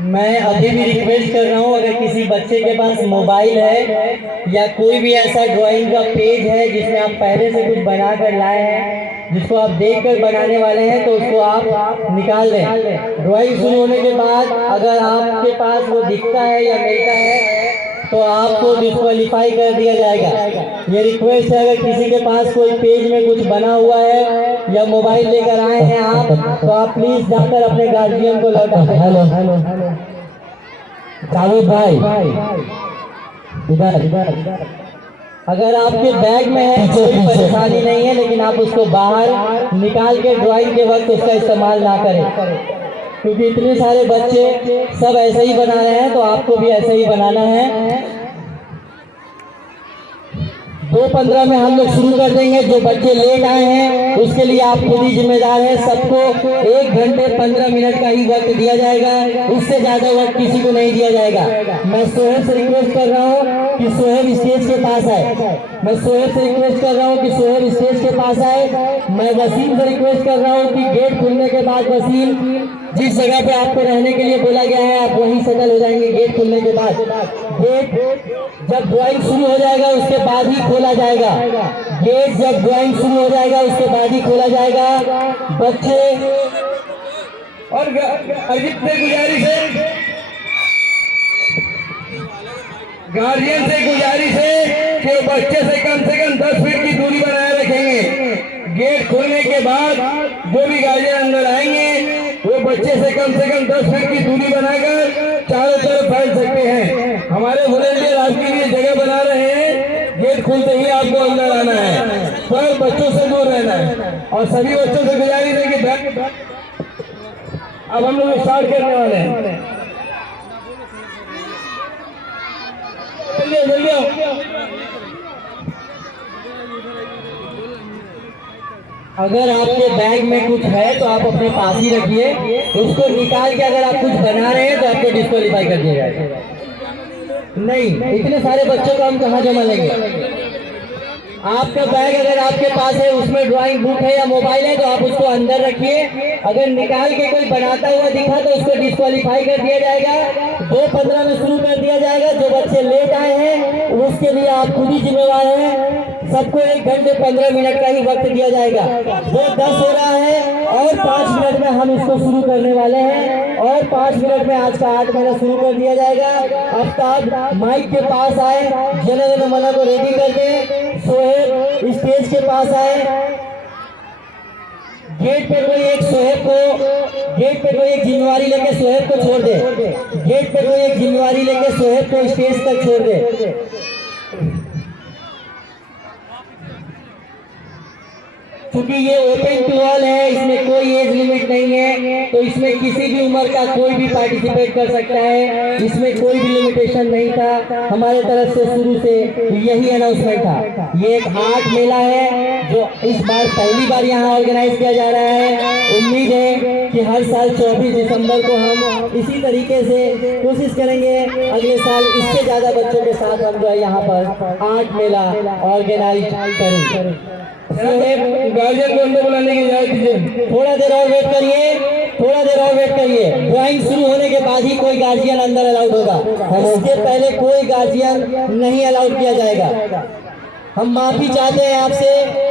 मैं अभी भी रिक्वेस्ट कर रहा हूँ, अगर किसी बच्चे के पास मोबाइल है या कोई भी ऐसा ड्राइंग का पेज है जिसमें आप पहले से कुछ बना कर लाए हैं, जिसको आप देख कर बनाने वाले हैं, तो उसको आप निकाल दें। ड्राइंग शुरू होने के बाद अगर आपके पास वो दिखता है या मिलता है तो आपको डिस्क्वालीफाई कर दिया जाएगा। ये रिक्वेस्ट है, अगर किसी के पास कोई पेज में कुछ बना हुआ है या मोबाइल लेकर आए हैं आप, तो आप प्लीज जाकर अपने गार्जियन को लौटा दें। हेलो हेलो जावेद भाई, इधर अगर आपके बैग में है कोई परेशानी नहीं है, लेकिन आप उसको बाहर निकाल के ड्राइंग के वक्त उसका इस्तेमाल ना करें, क्योंकि इतने सारे बच्चे सब ऐसे ही बना रहे हैं, तो आपको भी ऐसे ही बनाना है। 2:15 में हम लोग शुरू कर देंगे। जो बच्चे लेट आए हैं उसके लिए आप खुद ही जिम्मेदार हैं। सबको 1 घंटे 15 मिनट का ही वक्त दिया जाएगा, उससे ज्यादा वक्त किसी को नहीं दिया जाएगा। मैं सोहेब से रिक्वेस्ट कर रहा हूँ कि सोहेब स्टेज के पास आए। मैं सोहेब से रिक्वेस्ट कर रहा हूँ कि सोहेब स्टेज के पास आए। मैं वसीम से रिक्वेस्ट कर रहा हूँ कि गेट खुलने के बाद वसीम, जिस जगह पे आपको रहने के लिए बोला गया है आप वहीं सेटल हो जाएंगे। गेट खुलने के बाद, गेट जब ड्राइंग शुरू हो जाएगा उसके बाद ही खोला जाएगा। गेट जब ड्राइंग शुरू हो जाएगा उसके बाद ही खोला जाएगा। बच्चे और अर्जित से गुजारिश है, गार्जियन से गुजारिश है कि बच्चे से कम 10 फीट की दूरी बनाए रखेंगे। गेट खोलने के बाद जो भी गार्जियन अंदर आएंगे वो बच्चे से कम 10 फीट की दूरी बनाकर चारों तरफ फैल सकते हैं। हमारे वॉलंटियर आपके लिए जगह बना रहे हैं। गेट खुलते ही आपको अंदर आना है, पर बच्चों से दूर रहना है। और सभी बच्चों से गुजारिश है कि बैग, अब हम लोग स्टार्ट करने वाले हैं। जल्दी अगर आपके बैग में कुछ है तो आप अपने पास ही रखिए। उसको निकाल के अगर आप कुछ बना रहे हैं तो आपको डिस्क्वालीफाई कर दिया जाएगा। नहीं, इतने सारे बच्चों को हम कहाँ जमा लेंगे। आपका बैग अगर आपके पास है, उसमें ड्राइंग बुक है या मोबाइल है, तो आप उसको अंदर रखिए। अगर निकाल के कोई बनाता हुआ दिखा तो उसको डिस्क्वालीफाई कर दिया जाएगा। 2:15 में शुरू कर दिया जाएगा। जो बच्चे लेट आए हैं उसके लिए आप खुद ही जिम्मेवार हैं। सबको 1 घंटे 15 मिनट का ही वक्त दिया जाएगा। वो 10 हो रहा है और 5 मिनट में हम इसको शुरू करने वाले हैं, और 5 मिनट में आज का 8 महीना शुरू कर दिया जाएगा। आफ्ताब माइक के पास आए, जन गण मन को रेडी कर दें। सोहेब स्टेज के पास आए। गेट पे कोई एक जिम्मेवारी लेके सोहेब को छोड़ दे। गेट पे कोई एक जिम्मेवारी लेके सोहेब को स्टेज तक छोड़ दे। क्योंकि ये ओपन टू ऑल है, इसमें कोई एज लिमिट नहीं है, तो इसमें किसी भी उम्र का कोई भी पार्टिसिपेट कर सकता है। इसमें कोई भी लिमिटेशन नहीं था। हमारे तरफ से शुरू से यही अनाउंसमेंट था। ये एक आर्ट मेला है जो इस बार पहली बार यहाँ ऑर्गेनाइज किया जा रहा है। उम्मीद है कि हर साल 24 दिसंबर को हम इसी तरीके से कोशिश करेंगे अगले साल इससे ज्यादा बच्चों के साथ हम जो है यहाँ पर आर्ट मेला ऑर्गेनाइज करें। गार्जियन को अंदर बुलाने की इजाजत दीजिए। थोड़ा देर और वेट करिए, थोड़ा देर और वेट करिए। ड्राइंग शुरू होने के बाद ही कोई गार्जियन अंदर अलाउड होगा। उसके पहले कोई गार्जियन नहीं अलाउड किया जाएगा। हम माफी चाहते हैं आपसे,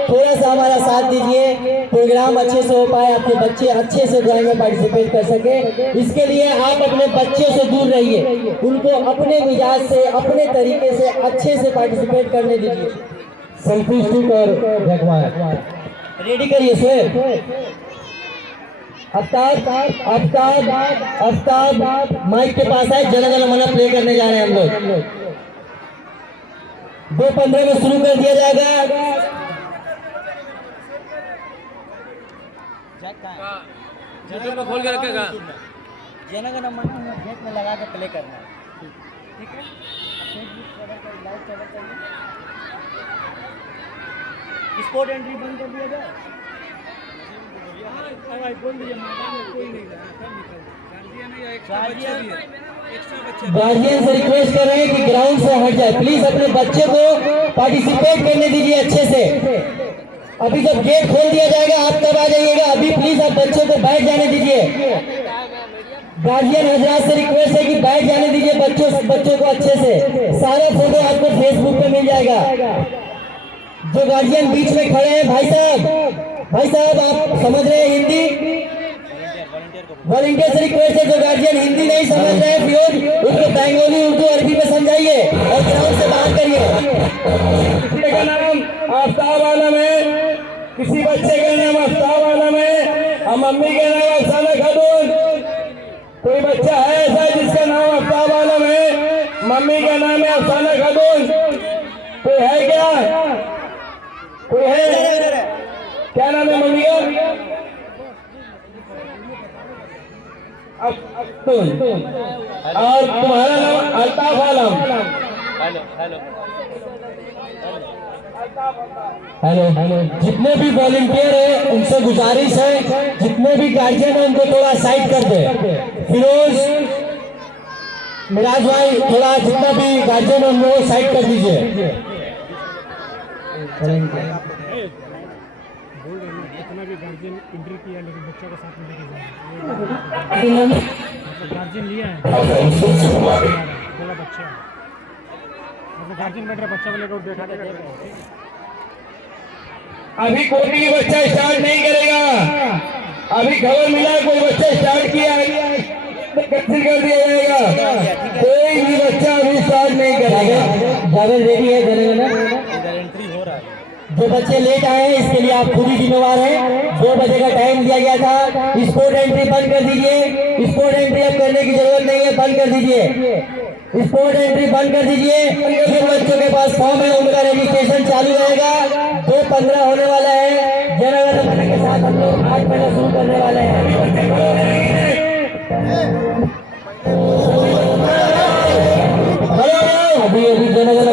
थोड़ा सा हमारा साथ दीजिए, प्रोग्राम अच्छे से हो पाए, आपके बच्चे अच्छे से ड्राइंग में पार्टिसिपेट कर सके। इसके लिए आप अपने बच्चों से दूर रहिए, उनको अपने मिजाज से अपने तरीके से अच्छे से पार्टिसिपेट करने दीजिए। सेल्फी स्टिक और रखवाए रेडी करिए सर। आफ्ताब आफ्ताब आफ्ताब माइक के पास है, जन गण मन प्ले करने जा रहे हैं हम लोग। 2:15 में शुरू कर दिया जाएगा। खोल के रखेगा, जन गण मन गेट में लगा के प्ले करना है, ठीक है। लाइव चैनल चाहिए, स्पोर्ट एंट्री बंद कर दिया जाए। गार्जियन से रिक्वेस्ट कर रहे हैं कि ग्राउंड से हट जाए, प्लीज अपने बच्चे को पार्टिसिपेट करने दीजिए अच्छे से। अभी जब गेट खोल दिया जाएगा आप तब आ जाइएगा, अभी प्लीज आप बच्चे को बैठ जाने दीजिए। गार्जियन हजरात से रिक्वेस्ट है कि बैठ जाने दीजिए बच्चों को अच्छे से। सारा फोटो आपको फेसबुक पे मिल जाएगा। जो गार्जियन बीच में खड़े हैं भाई साहब आप समझ रहे हैं हिंदी? वॉलंटियर से रिक्वेस्ट है, जो गार्जियन हिंदी नहीं समझ रहे हैं फिर उनको बंगाली उर्दू अरबी में समझाइए और ग्राउंड से बाहर करिए। किसी का नाम आफ्ताब आलम है, किसी बच्चे का नाम आफ्ताब आलम है और मम्मी का नाम अफसाना खातून। कोई बच्चा है ऐसा जिसका नाम आफ्ताब आलम है, मम्मी का नाम है अफसाना खातून? कोई है क्या? कोई है? क्या नाम है मम्मी का? अख्तून। और तुम्हारा नाम अल्ताफ आलम। हेलो। जितने भी वॉलंटियर हैं उनसे गुजारिश है, जितने भी गार्जियन हैं उनको थोड़ा साइड कर दे। फिरोज मिराज भाई थोड़ा जितना भी गार्जियन है उनको साइड कर दीजिए। जितना भी गार्जियन एंट्री किया लेकिन बच्चा के साथ में लेके जाए, गार्जियन लिया है बोला बच्चा, मतलब गार्जियन बैठ रहा बच्चा को लेकर देखा अभी कोई भी बच्चा स्टार्ट नहीं करेगा। अभी खबर मिला कोई बच्चा स्टार्ट किया है तो कैंसिल कर दिया जाएगा। कोई भी बच्चा अभी स्टार्ट नहीं करेगा। जावेद रेडी है जनगणना? एंट्री हो रहा है। जो बच्चे लेट आए हैं इसके लिए आप खुद ही जिम्मेवार हैं। 2 बजे का टाइम दिया गया था। स्पोर्ट एंट्री बंद कर दीजिए। स्पोर्ट एंट्री अब करने की जरूरत नहीं है, बंद कर दीजिए। स्पोर्ट एंट्री बंद कर दीजिए। जिन बच्चों के पास फॉर्म है उनका रजिस्ट्रेशन चालू रहेगा। 2:15 होने वाला है। जनगणना मन के साथ हम लोग 8 पहले शुरू करने वाले हैं। अभी जनगणना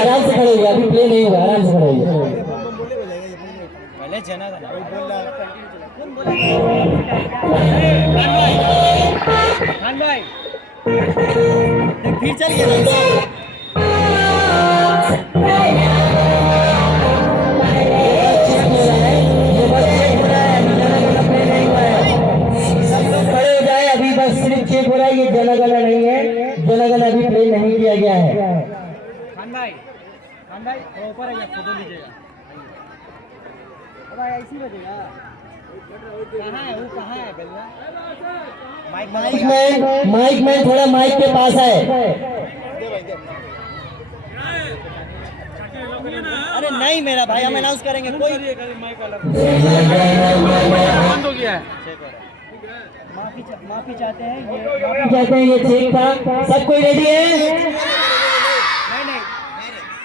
आराम से खड़े हुए, अभी प्ले नहीं हुआ, आराम से खड़े हुए। पहले जनगणना खान भाई फिर चलिए। सिर्फ चेक हो रहा है, ये जनगणना नहीं है, जनगणना अभी प्ले नहीं किया गया है। खान भाई ऊपर आइए, फोटो लीजिएगा। भाई ऐसी बजेगा, कहाँ है वो, कहाँ है गलिया? माइक में थोड़ा माइक के पास है। अरे नहीं मेरा भाई, हम अनाउंस करेंगे। कोई बंद हो गया है। माफी चाहते हैं ये ठीक था। सब कोई रेडी है? नहीं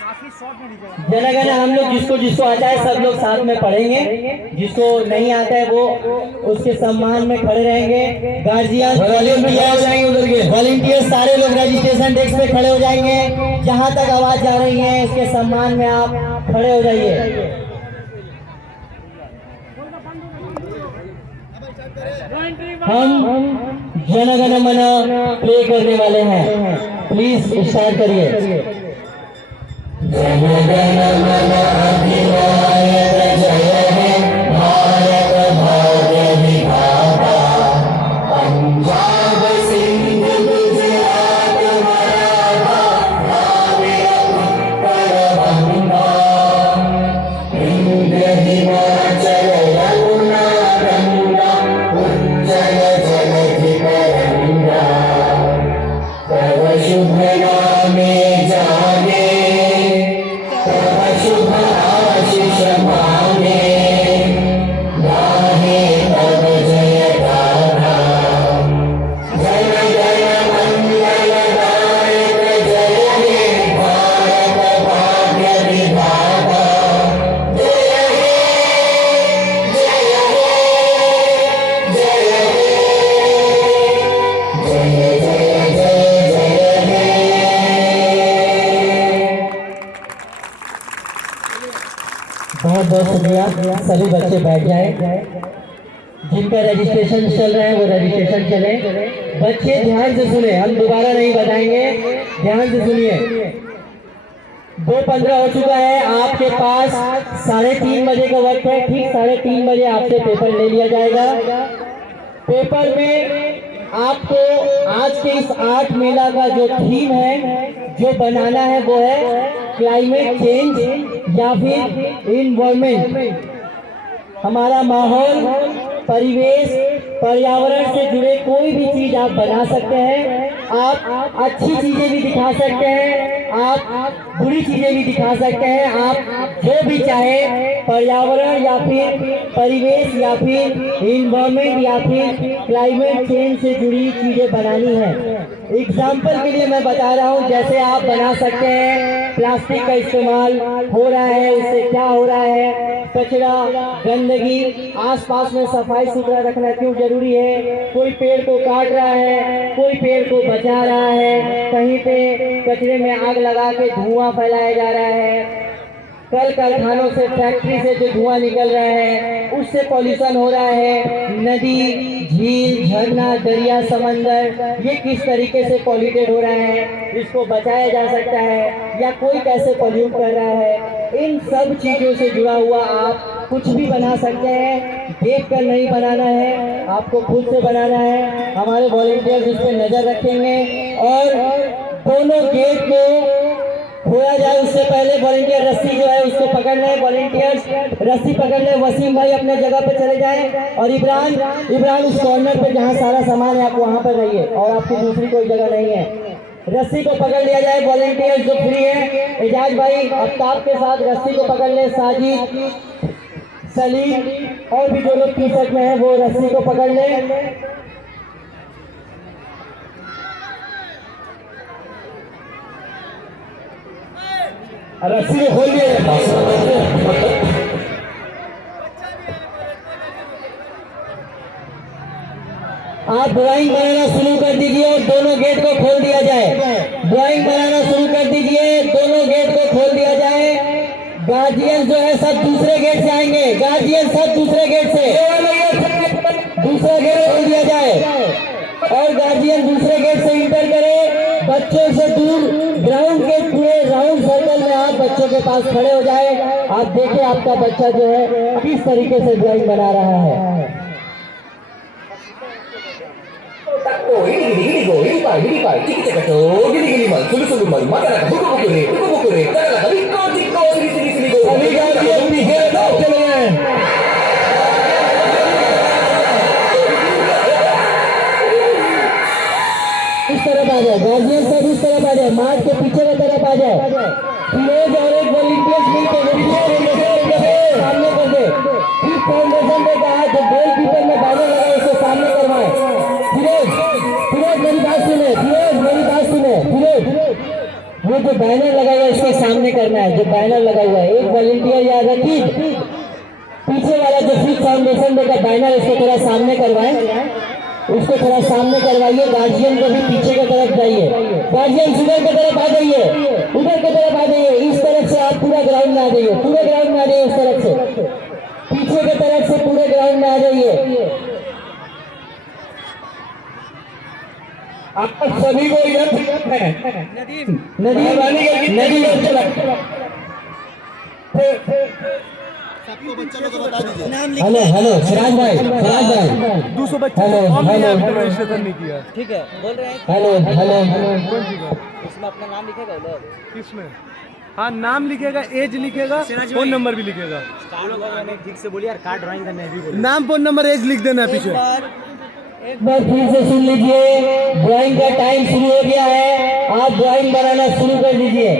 काफी शॉर्ट में लीजिएगा। जनगणना हम लोग जिसको आता है सब लोग साथ में पढ़ेंगे, जिसको नहीं आता है वो उसके सम्मान में खड़े रहेंगे। गार्जियन वॉलंटियर सारे लोग रजिस्ट्रेशन डेस्क पे खड़े हो जाएंगे। जहां तक आवाज जा रही है इसके सम्मान में आप खड़े हो जाइए। हम जनगण मन प्ले करने वाले हैं, प्लीज स्टार्ट करिए। जनगण मन अधिनायक जय हे भारत भाग्य विधाता, पंजाब सिंध गुजरात मराठा द्राविड़ उत्कल बंगा, विंध्य हिमाचल यमुना गंगा उज्जल जलधि तरंगा, तव शुभ नामे जागे, तव शुभ बहुत शुक्रिया। सभी बच्चे बैठ जाएं। जिनका रजिस्ट्रेशन चल रहा है वो रजिस्ट्रेशन चले। बच्चे ध्यान से सुने, हम दोबारा नहीं बताएंगे, ध्यान से सुनिए। 2:15 हो चुका है, आपके पास 3:30 बजे का वक्त है। ठीक 3:30 बजे आपसे पेपर ले लिया जाएगा। पेपर में आपको आज के इस आर्ट मेला का जो थीम है, जो बनाना है, वो है क्लाइमेट चेंज या फिर इन्वायरमेंट। हमारा माहौल, परिवेश, पर्यावरण से जुड़े कोई भी चीज आप बना सकते हैं। आप अच्छी चीजें भी दिखा सकते हैं, आप बुरी चीजें भी दिखा सकते हैं। आप जो भी चाहे, पर्यावरण या फिर परिवेश या फिर इन्वायरमेंट या फिर क्लाइमेट चेंज से जुड़ी चीजें बनानी है। एग्जाम्पल के लिए मैं बता रहा हूँ, जैसे आप बना सकते हैं प्लास्टिक का इस्तेमाल हो रहा है, उससे क्या हो रहा है, कचरा, गंदगी, आसपास में सफाई सुथरा रखना क्यों जरूरी है। कोई पेड़ को काट रहा है, कोई पेड़ को बचा रहा है, कहीं पे कचरे में आग लगा के धुआं फैलाया जा रहा है, कल कारखानों से, फैक्ट्री से जो धुआं निकल रहा है उससे पॉल्यूशन हो रहा है। नदी, झील, झरना, दरिया, समंदर, ये किस तरीके से पॉल्यूटेड हो रहा है, इसको बचाया जा सकता है या कोई कैसे पॉल्यूट कर रहा है। इन सब चीज़ों से जुड़ा हुआ आप कुछ भी बना सकते हैं। देख कर नहीं बनाना है, आपको खुद से बनाना है। हमारे वॉलंटियर्स इस पर नज़र रखेंगे और दोनों गेट को खोया जाए उससे पहले वॉलंटियर रस्सी जो है उसको पकड़ ले। वॉलंटियर्स रस्सी पकड़ ले। वसीम भाई अपने जगह पे चले जाएं और इब्रान उस कॉर्नर पे जहाँ सारा सामान है आप वहाँ पर रहिए और आपकी दूसरी कोई जगह नहीं है। रस्सी को पकड़ लिया जाए। वॉलंटियर्स जो फ्री है, एजाज भाई आफ्ताब के साथ रस्सी को पकड़ ले। साजिद, सलीम और भी जो लोग टी-शर्ट में है वो रस्सी को पकड़ ले। रस्सी को खोल दिया आप ड्राइंग बनाना शुरू कर दीजिए और दोनों गेट को खोल दिया जाए। ड्राइंग बनाना शुरू कर दीजिए, दोनों गेट को खोल दिया जाए। गार्जियन जो है सब दूसरे गेट से आएंगे। गार्जियन सब दूसरे गेट से, दूसरा गेट खोल दिया जाए और गार्जियन दूसरे गेट से इंटर करे। बच्चों से दूर ग्राउंड के पूरे राउंड सर्कल में आप बच्चों के पास खड़े हो जाए। आप देखें आपका बच्चा जो है किस तरीके से ड्राइंग बना रहा है। सभी गार्जियन पीछे चले जाएं। इस तरफ आ जाए, गार्जियन सब इस तरफ आ जाए, मार्च के पीछे की तरफ आ जाए। फिरोज और एक वॉलंटियर्स मिलकर सामने कर दे। फिर फाउंडेशन ने कहा जो गोल कीपर में बैनर लगा उसको सामने करवाए। फिरोज मेरी बात सुने, फिरोज मेरी बात सुने। फिरोज वो जो बैनर लगा हुआ है इसके सामने करना है, जो बैनर लगा हुआ है। एक वॉलंटियर या रकीब पीछे वाला जो फिर फाउंडेशन का बैनर इसको थोड़ा सामने करवाए, उसको थोड़ा सामने करवाइए। गार्जियन को भी पीछे की तरफ जाइए। गार्जियन उधर की तरफ आ जाइए, उधर की तरफ आ जाइए। इस तरफ से आप पूरा ग्राउंड में आ जाइए, पूरे ग्राउंड में आ जाइए। उस तरफ से पीछे की तरफ से पूरे ग्राउंड में आ जाइए। आप सभी को इधर हेलो हेलो सिराज भाई, दूसरे बच्चे हेलो हेलो रजिस्ट्रेशन नहीं किया। ठीक है, बोल रहे हैं हेलो हेलो इसमें अपना नाम लिखेगा उधर। किसमें? हाँ, नाम लिखेगा, एज लिखेगा, फोन नंबर भी लिखेगा। ठीक से बोलिए यार, कार्ड ड्राइंग करना है भी बोलिए। नाम, फोन नंबर, एज लिख देना है पीछे। एक बार फिर से सुन लीजिए, ड्राइंग का टाइम शुरू हो गया है। आप ड्राइंग बनाना शुरू कर दीजिए।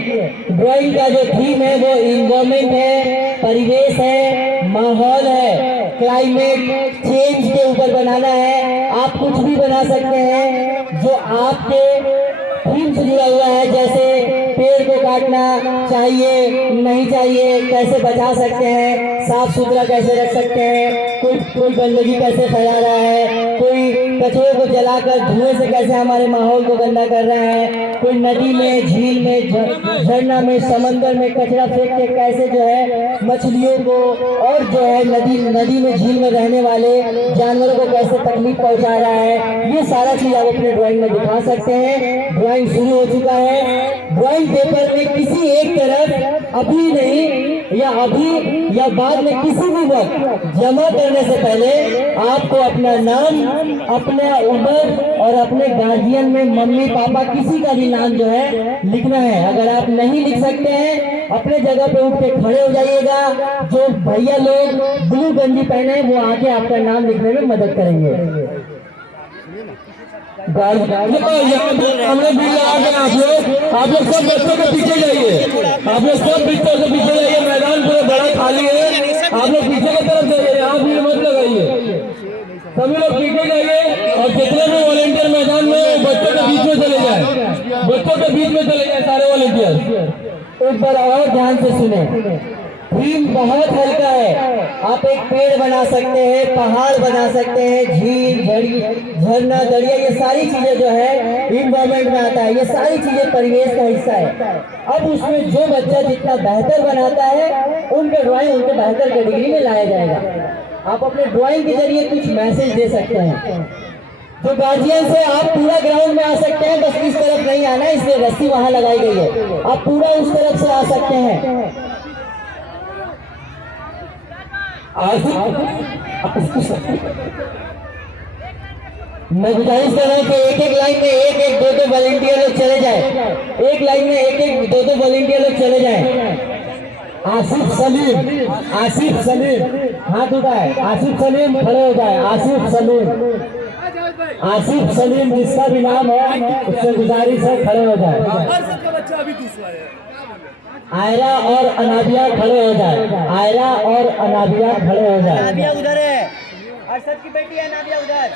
ड्राइंग का जो थीम है वो इन्वायरमेंट है, परिवेश है, माहौल है, क्लाइमेट चेंज के ऊपर बनाना है। आप कुछ भी बना सकते हैं जो आपके थीम से जुड़ा हुआ है, जैसे पेड़ को काटना चाहिए नहीं चाहिए, कैसे बचा सकते हैं, साफ सुथरा कैसे रख सकते हैं, कोई गंदगी कैसे फैला रहा है, कोई कचरे को जलाकर धुएं से कैसे हमारे माहौल को गंदा कर रहा है, कोई नदी में, झील में, झरना में, समंदर में कचरा फेंक के कैसे जो है मछलियों को और जो है नदी में, झील में रहने वाले जानवरों को कैसे तकलीफ पहुंचा रहा है, ये सारा चीज आप अपने ड्राइंग में दिखा सकते हैं। ड्राइंग शुरू हो चुका है। ड्राइंग पेपर में किसी एक तरफ अभी नहीं या अभी या बाद में किसी भी वक्त जमा करने से पहले आपको अपना नाम, अपना उम्र और अपने गार्जियन में मम्मी पापा किसी का भी नाम जो है लिखना है। अगर आप नहीं लिख सकते हैं अपने जगह पे उठ के खड़े हो जाइएगा। जो भैया लोग ब्लू गंजी पहने हैं वो आके आपका नाम लिखने में मदद करेंगे। हमने भी लगा के आप लोग सब बच्चों के पीछे जाइए, आप लोग सब बच्चों के पीछे जाइए। मैदान पूरा बड़ा खाली है, आप लोग पीछे की तरफ जाइए, यहाँ भीड़ मत लगाइए। सभी लोग पीछे जाइए और जितने भी वॉलेंटियर मैदान में बच्चों के बीच में चले जाए, बच्चों के बीच में चले जाए सारे वॉलेंटियर। एक बार और ध्यान से सुने, थीम बहुत हल्का है। आप एक पेड़ बना सकते हैं, पहाड़ बना सकते हैं, झील, झरना, दरिया, ये सारी चीजें जो है इन्वायरमेंट में आता है। ये सारी चीजें परिवेश का हिस्सा है। अब उसमें जो बच्चा जितना बेहतर बनाता है उनके ड्राइंग उनके बेहतर कैटेगरी में लाया जाएगा। आप अपने ड्राइंग के जरिए कुछ मैसेज दे सकते हैं। जो गार्जियन से आप पूरा ग्राउंड में आ सकते हैं, बस इस तरफ नहीं आना, इसलिए रस्सी वहां लगाई गई है। आप पूरा उस तरफ से आ सकते हैं। मैं गुजारिश कर रहा हूँ कि एक लाइन में एक दो वॉलेंटियर लोग चले जाए। एक लाइन में एक दो वॉलेंटियर लोग चले जाए। आसिफ सलीम हाथ उठाए। आसिफ सलीम खड़े हो जाए। आसिफ सलीम जिसका भी नाम है उससे गुजारिश है खड़े हो जाए। आयरा और अनाबिया खड़े हो जाए। आयरा और अनाबिया खड़े हो जाए। नाबिया उधर है, अरशद की बेटी है नाबिया उधर।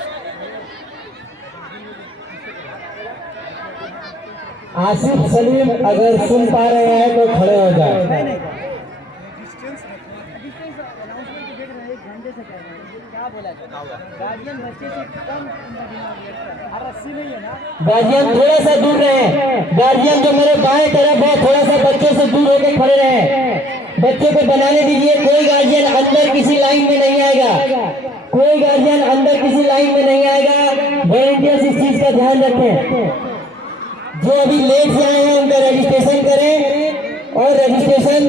आसिफ सलीम अगर सुन पा रहे हैं तो खड़े हो जाए। क्या बोला गार्जियन बच्चे से कम रस्सी नहीं है ना। गार्जियन थोड़ा सा दूर रहे। गार्जियन जो मेरे बाएं तरफ है थोड़ा सा बच्चों से दूर होकर खड़े रहे। बच्चों को बनाने दीजिए। कोई गार्जियन अंदर किसी लाइन में नहीं आएगा। कोई गार्जियन अंदर किसी लाइन में नहीं आएगा। वॉलंटियर्स इस चीज का ध्यान रखें। जो अभी लेट से आए हैं उनका रजिस्ट्रेशन करें और रजिस्ट्रेशन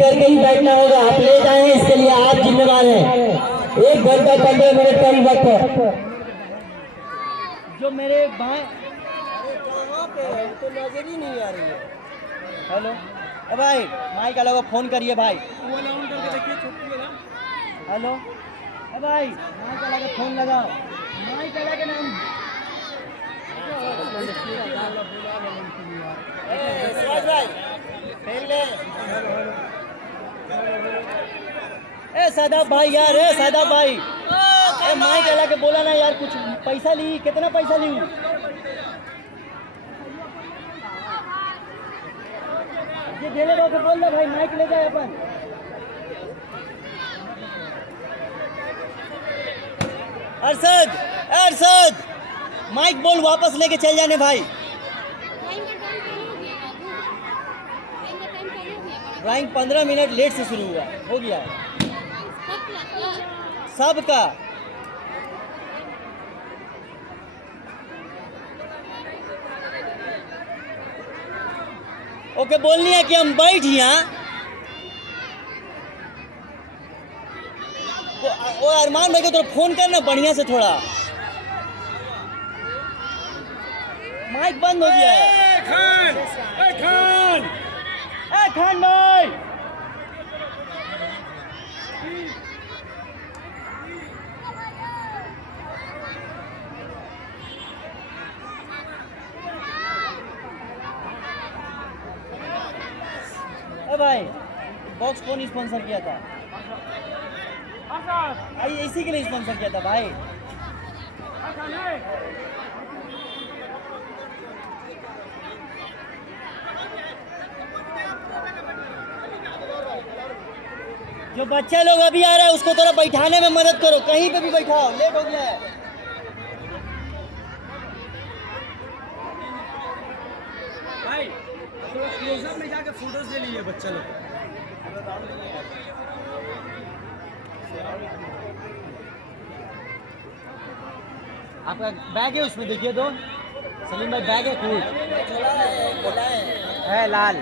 करके ही बैठना होगा। आप लेट आए हैं इसके लिए आप जिम्मेदार हैं। 1 घंटा 15 मिनट का ही वक्त है। जो मेरे भाई तो नजर ही नहीं आ रही है। हेलो भाई, माइक अलग फोन करिए भाई। हेलो भाई, माइक अलग फोन लगाओ। माइक अलग नाम सादाब भाई यार, सादाब भाई माइक अला के बोला ना यार। कुछ पैसा ली, कितना पैसा ली? ये देने दो बोल दो भाई, माइक ले जाए अपन। अरशद माइक बोल, वापस लेके चल जाने भाई। ड्राइंग 15 मिनट लेट से शुरू हुआ, हो गया सबका। ओके, बोलनी है कि हम बैठ यहाँ। वो अरमान भाई को तो फोन करना बढ़िया से थोड़ा। माइक बंद हो गया है। खान भाई भाई, बॉक्स कौन स्पॉन्सर किया था? इसी के लिए स्पॉन्सर किया था भाई। जो बच्चे लोग अभी आ रहे हैं उसको थोड़ा बैठाने में मदद करो, कहीं पे भी बैठाओ, लेट हो गया है। क्लोजअप में जाके फोटोज ले लिए बच्चा लोग। आपका बैग है उसमें देखिए तो सलीम भाई बैग है कूल है लाल।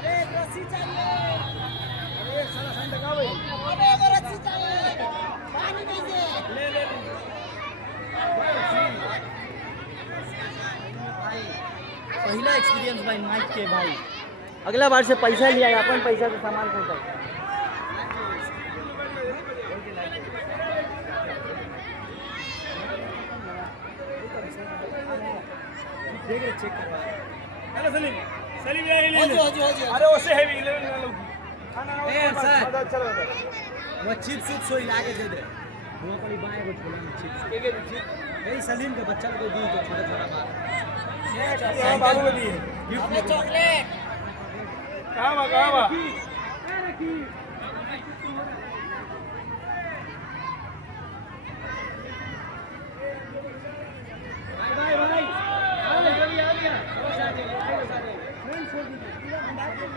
अरे रस्सी चाहिए, अरे साला सन लगा भाई, अरे रस्सी चाहिए, पानी दीजिए, ले ले भाई। पहला एक्सपीरियंस भाई माइक के भाई, अगला बार से पैसा लिया अपन पैसा से सामान खरीदा। देख रहे चेक करवा। हेलो सलीम, सलीम ये ले ले। अरे उससे हैवी ले ले लो। ए सर अच्छा लगा वो चिप्स उप्स सोई लाके दे दे। वो पड़ी बाएं को छोला में चिप्स के चिप्स यही सलीम के बच्चा को दी जो छोटा छोटा बात ये बाबू को दिए। गिफ्ट चॉकलेट कहां बा भाई भाई भाई जल्दी आ गया बस आ जाए फ्रेंड्स हो गई पूरा भंडार कर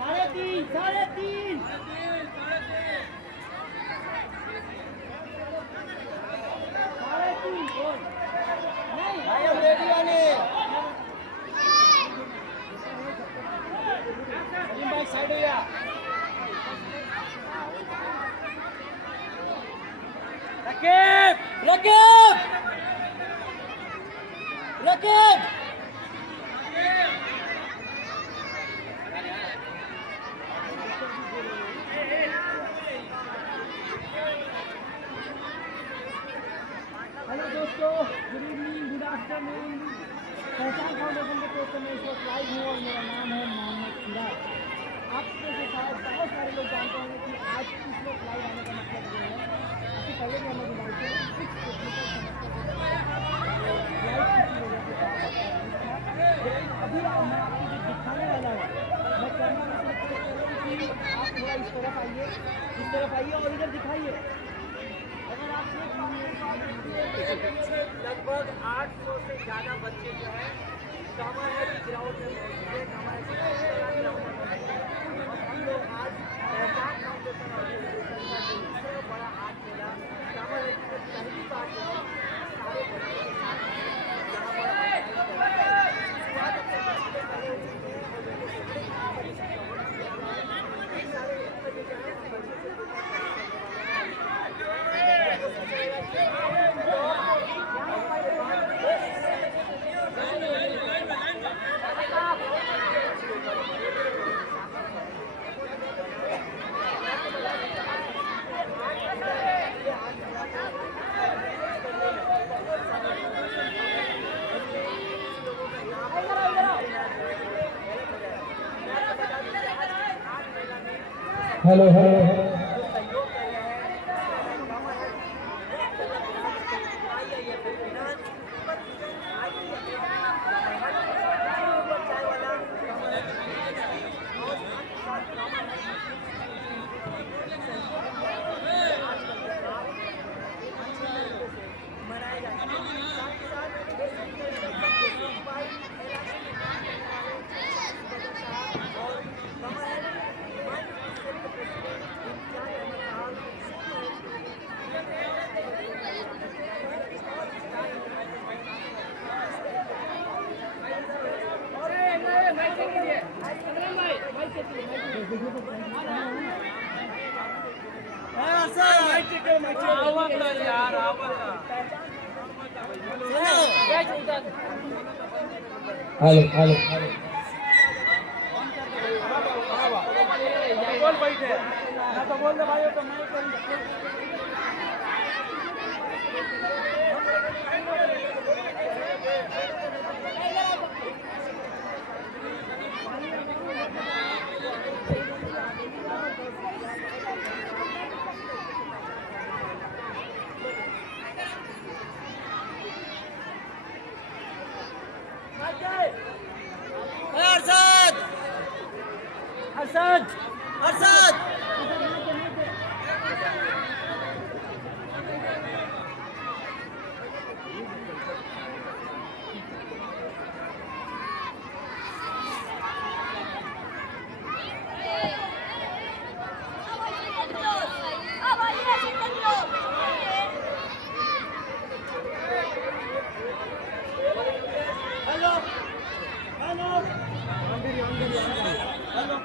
साढ़े तीन बोल नहीं भाई अब रेडी वाले सलीम भाई साइड हो जा। रकीब रकीब रकीब हेलो दोस्तों, गुड इवनिंग, गुड आफ्टरनून। पहचान फाउंडेशन के पोस्ट में इस वक्त लाइव हूँ और मेरा नाम है मोहम्मद सिराज। आप में से शायद बहुत सारे लोग जानते होंगे कि आज इस वक्त लाइव आने का मतलब ये है, इससे पहले भी हमने बुलाई थी कुछ टेक्निकल समस्या लेकिन अभी मैं आपको जो दिखाने वाला हूँ, मैं कैमरा में कि आप थोड़ा इस तरफ आइए और इधर दिखाइए। अगर आप लगभग 800 से ज़्यादा बच्चे जो है कामाहारी ग्राउंड में मौजूद है। कामाहारी ग्राउंड में हम लोग आज पहचान फाउंडेशन ऑर्गेनाइजेशन का जो सबसे बड़ा आज मेला कामाहारी में पहली बार जो है सारे बच्चों के साथ यहाँ हेलो हेलो हेलो हेलो बोल बैठे ना तो बोल दे भाई तो मैं अरशद अरशद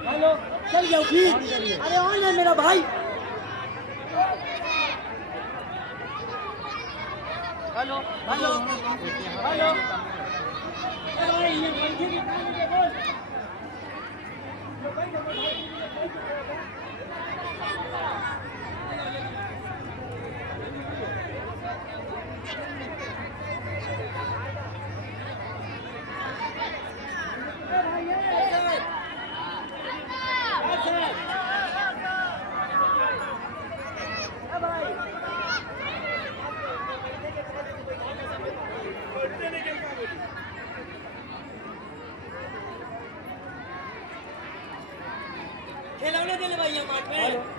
हेलो चल जाओ ठीक। अरे ऑन है मेरा भाई। हेलो हेलो हेलो भाई ये पंखे की काम है बोल। खिलौने देने भैया मार्ट में।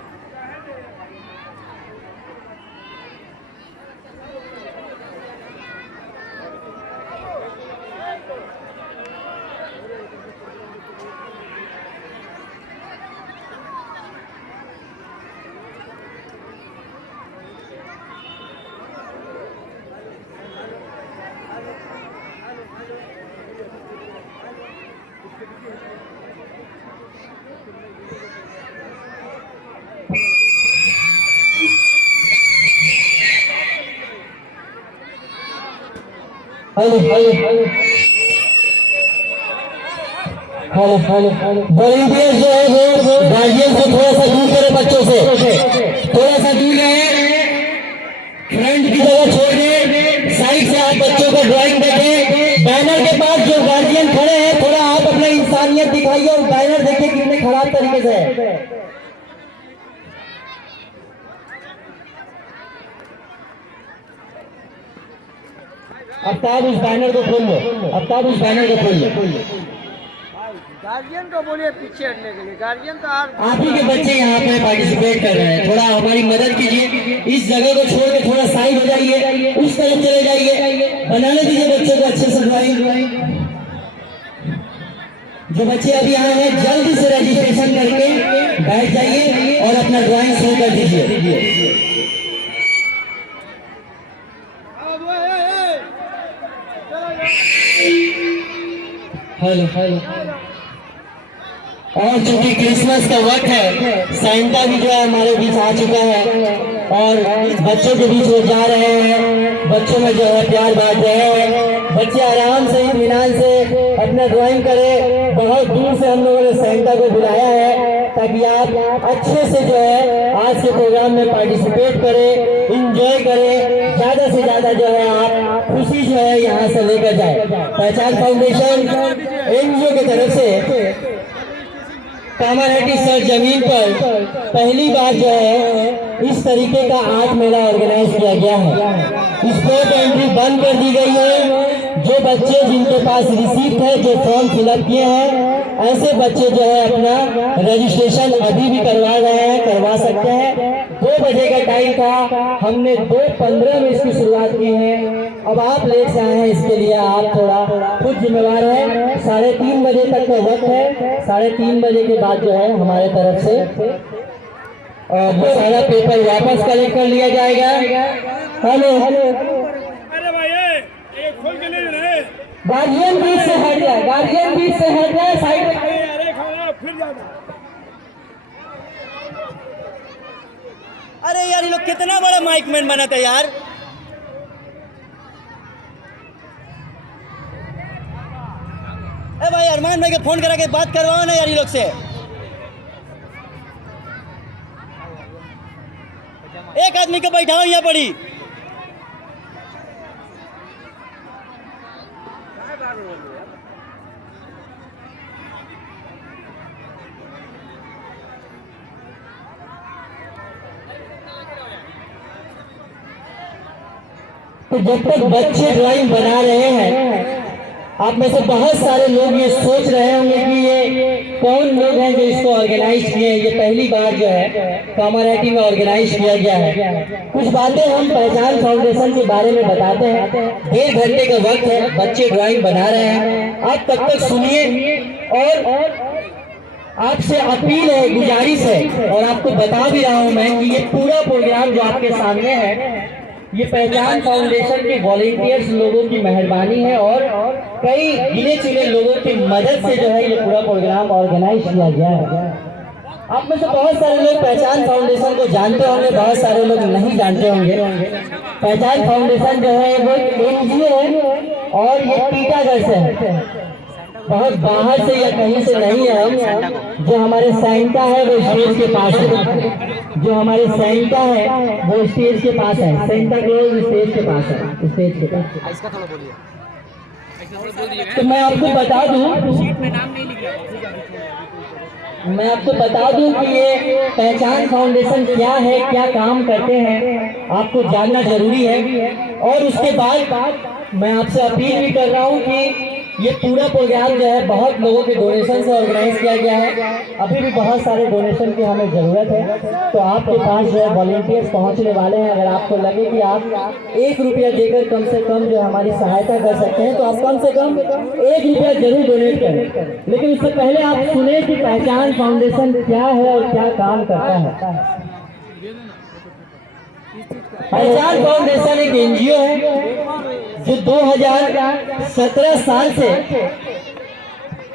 Hello hello hello hello hello volunteer जो है वो गार्जियन को थोड़ा सा दूर करे, बच्चों से थोड़ा सा दूर रहे, फ्रंट की जगह छोड़ दे, साइड से आप बच्चों को ड्राइंग देखें। बैनर के पास जो गार्जियन खड़े हैं थोड़ा आप अपना इंसानियत दिखाइए और बैनर देखिए कितने खराब तरीके से है। अफ्ताब उस बैनर को खोल लो, अफ्ताब उस बैनर को खोल लो। गार्जियन को बोलिए पीछे हटने के लिए। गार्जियन तो आप ही के बच्चे यहाँ पे पार्टिसिपेट कर रहे हैं, थोड़ा हमारी मदद कीजिए। इस जगह को छोड़ के थोड़ा साइड हो जाइए, उस तरफ चले जाइए, बनाने दीजिए बच्चों को अच्छे से ड्राइंग। जो बच्चे अभी आए हैं जल्दी से रजिस्ट्रेशन करके बैठ जाइए और अपना ड्राइंग शुरू कर दीजिए। हेलो हेलो और चूंकि क्रिसमस का वक्त है, सैंटा भी जो है हमारे बीच आ चुका है और बच्चों के बीच वो जा रहे हैं, बच्चों में जो है प्यार बांट रहे हैं। बच्चे आराम से इत्मीनान से अपना ड्राइंग करें। बहुत दूर से हम लोगों ने सैंटा को बुलाया है ताकि आप अच्छे से जो है आज के प्रोग्राम में पार्टिसिपेट करें, इंजॉय करें, ज्यादा से ज्यादा जो है आप खुशी जो है यहाँ से लेकर जाए। पहचान फाउंडेशन एनजीओ की तरफ से कामारेड्डी सर जमीन पर पहली बार जो है इस तरीके का आर्ट मेला ऑर्गेनाइज किया गया है। स्पॉट एंट्री बंद कर दी गई है। जो बच्चे जिनके पास रिसीप्ट है, जो फॉर्म फिलअप किए हैं, ऐसे बच्चे जो है अपना रजिस्ट्रेशन अभी भी करवा रहे हैं, करवा सकते हैं। 2 बजे का टाइम था, हमने 2:15 में इसकी शुरुआत की है। अब आप लेट से आए हैं, इसके लिए आप थोड़ा खुद जिम्मेवार है। 3:30 बजे तक का वक्त है। 3:30 बजे के बाद जो है हमारे तरफ से वो सारा पेपर वापस कलेक्ट कर लिया जाएगा। हेलो अरे भाई ये खोल के ले रहे। गार्जियन बीच से हट जाए, गार्जियन बीच से हट जाए, साइड में। अरे खाओ फिर जाना। अरे यार ये लोग कितना बड़ा माइक मैन बना था यार। ए भाई अरमान भाई को फोन करा के बात करवाओ ना यार ये लोग से। एक आदमी को बैठाओ यहाँ पड़ी। तो जब तक बच्चे ड्राइंग बना रहे हैं, आप में से बहुत सारे लोग ये सोच रहे होंगे कि ये कौन लोग हैं जो इसको ऑर्गेनाइज किए हैं। ये पहली बार जो है कामारेड्डी में ऑर्गेनाइज किया गया है। कुछ बातें हम पहचान फाउंडेशन के बारे में बताते हैं। 1.5 घंटे का वक्त है, बच्चे ड्राइंग बना रहे हैं, आप तब तक सुनिए। और आपसे अपील है, गुजारिश है, और आपको बता भी रहा हूं मैं कि ये पूरा प्रोग्राम जो आपके सामने है ये पहचान फाउंडेशन के वॉलेंटियर्स लोगों की मेहरबानी है और कई गिने चुने लोगों की मदद से जो है ये पूरा प्रोग्राम ऑर्गेनाइज किया गया है। आप में से बहुत सारे लोग पहचान फाउंडेशन को जानते होंगे, बहुत सारे लोग नहीं जानते होंगे। पहचान फाउंडेशन जो है वो NGO है और ये टीटागढ़ से है, बहुत बाहर से या कहीं से नहीं है। हम जो हमारे सैंटा है वो स्टेज के पास है, जो हमारे सैंटा है वो स्टेज के पास है, सेंटा क्लॉज स्टेज के पास है, स्टेज के पास। इसका थोड़ा बोलिए। तो मैं आपको बता दूं कि ये पहचान फाउंडेशन क्या है, क्या काम करते हैं, आपको जानना जरूरी है। और उसके बाद मैं आपसे अपील भी कर रहा हूं कि ये पूरा प्रोग्राम जो है बहुत लोगों के डोनेशन से ऑर्गेनाइज किया गया है। अभी भी बहुत सारे डोनेशन की हमें ज़रूरत है, तो आपके पास जो है वॉलेंटियर्स पहुंचने वाले हैं। अगर आपको लगे कि आप 1 रुपया देकर कम से कम जो हमारी सहायता कर सकते हैं तो आप कम से कम 1 रुपया जरूर डोनेट करें। लेकिन उससे पहले आप सुने कि पहचान फाउंडेशन क्या है और क्या काम करता है। पहचान फाउंडेशन एक NGO है जो 2017 साल से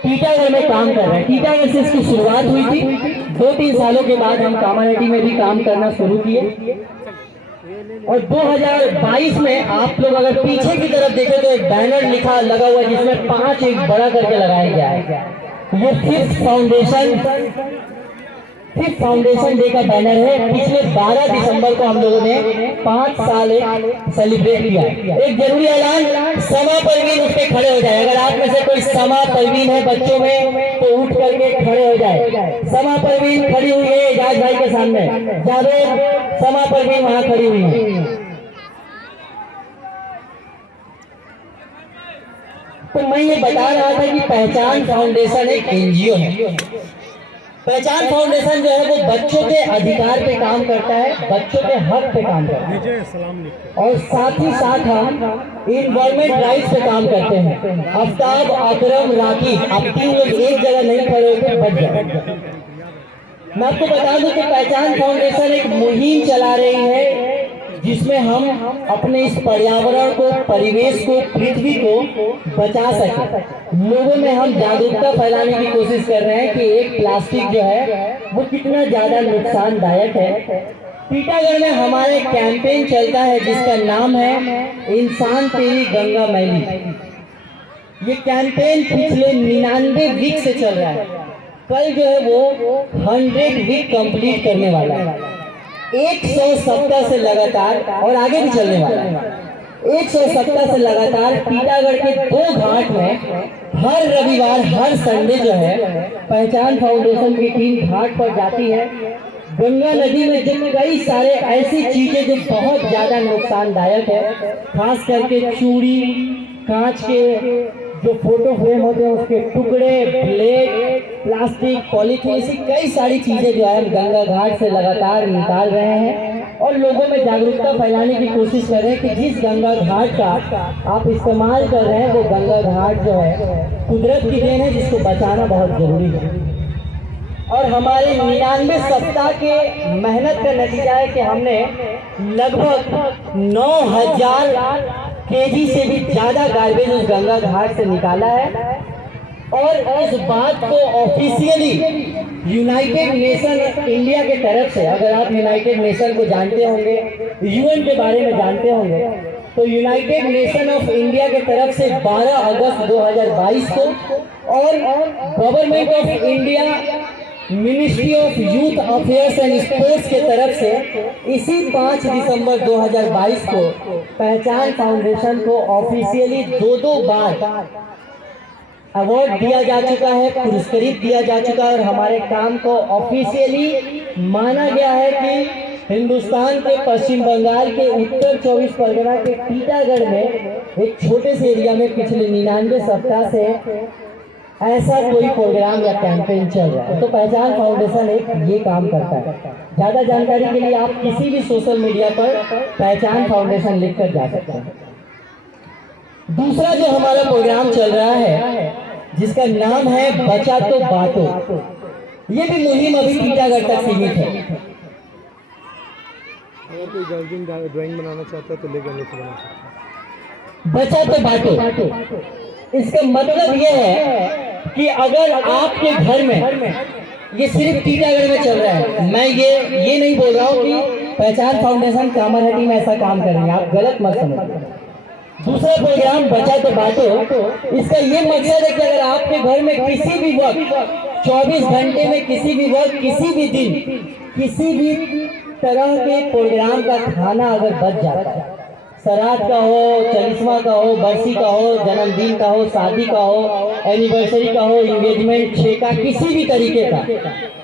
टीटागढ़ में काम कर रहे हैं। टीटागढ़ से इसकी शुरुआत हुई थी। 2-3 सालों के बाद हम कामारेड्डी में भी काम करना शुरू किए और 2022 में आप लोग अगर पीछे की तरफ देखें तो एक बैनर लिखा लगा हुआ जिसमें 5 एक बड़ा करके लगाया गया है। ये 5th फाउंडेशन डे का बैनर है। पिछले 12 दिसंबर को हम लोगों ने 5 साल सेलिब्रेट किया। एक जरूरी ऐलान, समा परवीन उठ के खड़े हो जाए। अगर आप में से कोई समा परवीन है बच्चों में तो उठ करके खड़े हो जाए। समा परवीन खड़ी हुई है एजाज भाई के सामने, जावेद समा परवीन वहां खड़ी हुई है। तो मैं ये बता रहा था कि पहचान फाउंडेशन एक NGO है। पहचान फाउंडेशन जो है वो बच्चों के अधिकार पे काम करता है, बच्चों के हक पे काम करता है और साथ ही साथ हम इन्वायरमेंट राइट्स पे काम करते हैं। आफ्ताब, अकरम, राकी, आप 3 लोग एक जगह नहीं खड़े होकर बच जाए। मैं आपको बता दूं कि पहचान फाउंडेशन एक मुहिम चला रही है जिसमें हम अपने इस पर्यावरण को, परिवेश को, पृथ्वी को बचा सकें। लोगों में हम जागरूकता फैलाने की कोशिश कर रहे हैं कि एक प्लास्टिक जो है वो कितना ज्यादा नुकसानदायक है। टीटागढ़ में हमारे कैंपेन चलता है जिसका नाम है इंसान तेरी गंगा मैली। ये कैंपेन पिछले 99 वीक से चल रहा है। कल जो है वो 100 वीक कंप्लीट करने वाला है। 100 सप्ताह से लगातार और आगे भी चलने वाला है। 100 सप्ताह से लगातार टीटागढ़ के 2 घाट में हर रविवार, हर संडे जो है पहचान फाउंडेशन की टीम घाट पर जाती है। गंगा नदी में जो कई सारे ऐसी चीजें जो बहुत ज्यादा नुकसानदायक है, खास करके चूड़ी, कांच के जो फोटो फ्रेम होते हैं उसके टुकड़े, प्लेट, प्लास्टिक, पॉलीथीन, ऐसी कई सारी चीजें जो है गंगा घाट से लगातार निकाल रहे हैं और लोगों में जागरूकता फैलाने की कोशिश कर रहे हैं कि जिस गंगा घाट का आप इस्तेमाल कर रहे हैं वो गंगा घाट जो है कुदरत की देन है जिसको बचाना बहुत जरूरी है। और हमारे 99 सप्ताह के मेहनत का नतीजा है कि हमने लगभग 9000 केजी से भी ज्यादा गार्बेज उस गंगा घाट से निकाला है। और इस बात को ऑफिशियली यूनाइटेड नेशन इंडिया के तरफ से, अगर आप यूनाइटेड नेशन को जानते होंगे, UN के बारे में जानते होंगे, तो यूनाइटेड नेशन ऑफ इंडिया के तरफ से 12 अगस्त 2022 को और government of India, ministry of youth affairs and sports के तरफ से इसी 5 दिसंबर 2022 को पहचान फाउंडेशन को ऑफिशियली 2 बार अवार्ड दिया जा चुका है, पुरस्कृत दिया जा चुका है और हमारे काम को ऑफिशियली माना गया है कि हिंदुस्तान के पश्चिम बंगाल के उत्तर 24 परगना के टीटागढ़ में एक छोटे से एरिया में पिछले 99 सप्ताह से ऐसा कोई प्रोग्राम या कैंपेन चल रहा है तो पहचान फाउंडेशन एक ये काम करता है। ज़्यादा जानकारी के लिए आप किसी भी सोशल मीडिया पर पहचान फाउंडेशन लिखकर जा सकते हैं। दूसरा जो हमारा प्रोग्राम चल रहा है जिसका नाम है बचा तो बांटो, ये भी मुहिम अभी टीटागढ़ तक सीमित है। अगर कोई गार्जियन ड्राइंग बनाना चाहता है तो लेकर लेके बना सकता है। बचा तो बांटो, इसका मतलब ये है कि अगर आपके घर में, ये सिर्फ टीटागढ़ में चल रहा है, मैं ये नहीं बोल रहा हूँ कि पहचान फाउंडेशन कामरहट्टी में ऐसा काम करेंगे, आप गलत मत समझिए। दूसरा प्रोग्राम बचा तो बांटो, इसका ये मकसद है कि अगर आपके घर में किसी भी वक्त 24 घंटे में किसी भी वक्त किसी भी दिन किसी भी तरह के प्रोग्राम का खाना अगर बच जाता है, श्राद्ध का हो, चालीसवां का हो, बरसी का हो, जन्मदिन का हो, शादी का हो, एनिवर्सरी का हो, इंगेजमेंट, छेका, किसी भी तरीके का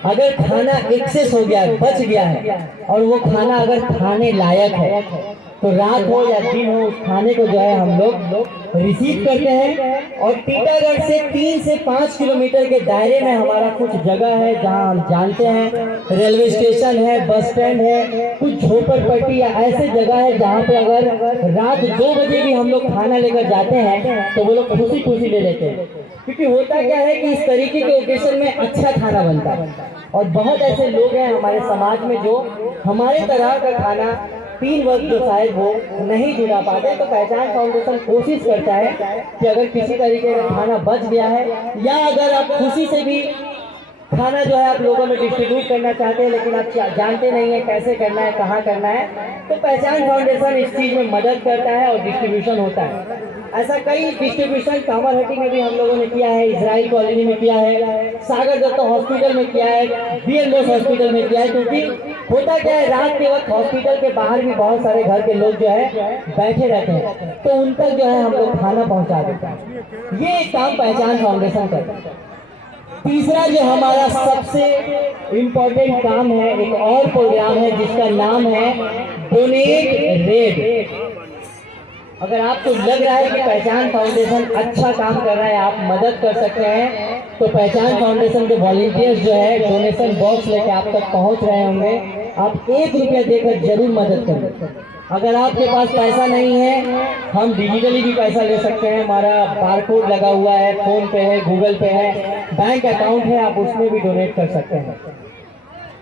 अगर खाना एक्सेस हो गया, बच गया है और वो खाना अगर खाने लायक है तो रात हो या दिन हो उस खाने को जो है हम लोग रिसीव करते हैं। और टीटागढ़ से 3 से 5 किलोमीटर के दायरे में हमारा कुछ जगह है जहां हम जानते हैं, रेलवे स्टेशन है, बस स्टैंड है, कुछ झोपड़पट्टी या ऐसे जगह है जहां पे अगर रात 2 बजे भी हम लोग खाना लेकर जाते हैं तो वो लोग खुशी खुशी ले लेते हैं। क्योंकि होता क्या है कि इस तरीके के ओकेजन में अच्छा खाना बनता है और बहुत ऐसे लोग हैं हमारे समाज में जो हमारे तरह का खाना 3 वक्त जो शायद वो नहीं जुड़ा पाते। तो पहचान फाउंडेशन कोशिश करता है कि अगर किसी तरीके का खाना बच गया है या अगर आप खुशी से भी खाना जो है आप लोगों में डिस्ट्रीब्यूट करना चाहते हैं लेकिन आप जानते नहीं है कैसे करना है, कहाँ करना है, तो पहचान फाउंडेशन इस चीज़ में मदद करता है और डिस्ट्रीब्यूशन होता है। ऐसा कई डिस्ट्रीब्यूशन कामरहट्टी में भी हम लोगों ने किया है, इजराइल कॉलोनी में किया है, सागर दत्ता हॉस्पिटल में किया है, BLS हॉस्पिटल में किया है। क्योंकि होता क्या है, रात के वक्त हॉस्पिटल के बाहर भी बहुत सारे घर के लोग जो है बैठे रहते हैं तो उन तक जो है हम लोग खाना पहुँचा देते हैं। ये एक काम पहचान फाउंडेशन करता है। तीसरा जो हमारा सबसे इम्पोर्टेंट काम है, एक और प्रोग्राम है जिसका नाम है डोनेट रेड। अगर आपको लग रहा है कि पहचान फाउंडेशन अच्छा काम कर रहा है, आप मदद कर सकते हैं, तो पहचान फाउंडेशन के वॉलंटियर्स जो है डोनेशन बॉक्स लेके आप तक पहुंच रहे होंगे। आप 1 रुपया देकर जरूर मदद करें। अगर आपके पास पैसा नहीं है, हम डिजिटली भी पैसा ले सकते हैं। हमारा बारकोड लगा हुआ है, फोन पे है, गूगल पे है, बैंक अकाउंट है, आप उसमें भी डोनेट कर सकते हैं।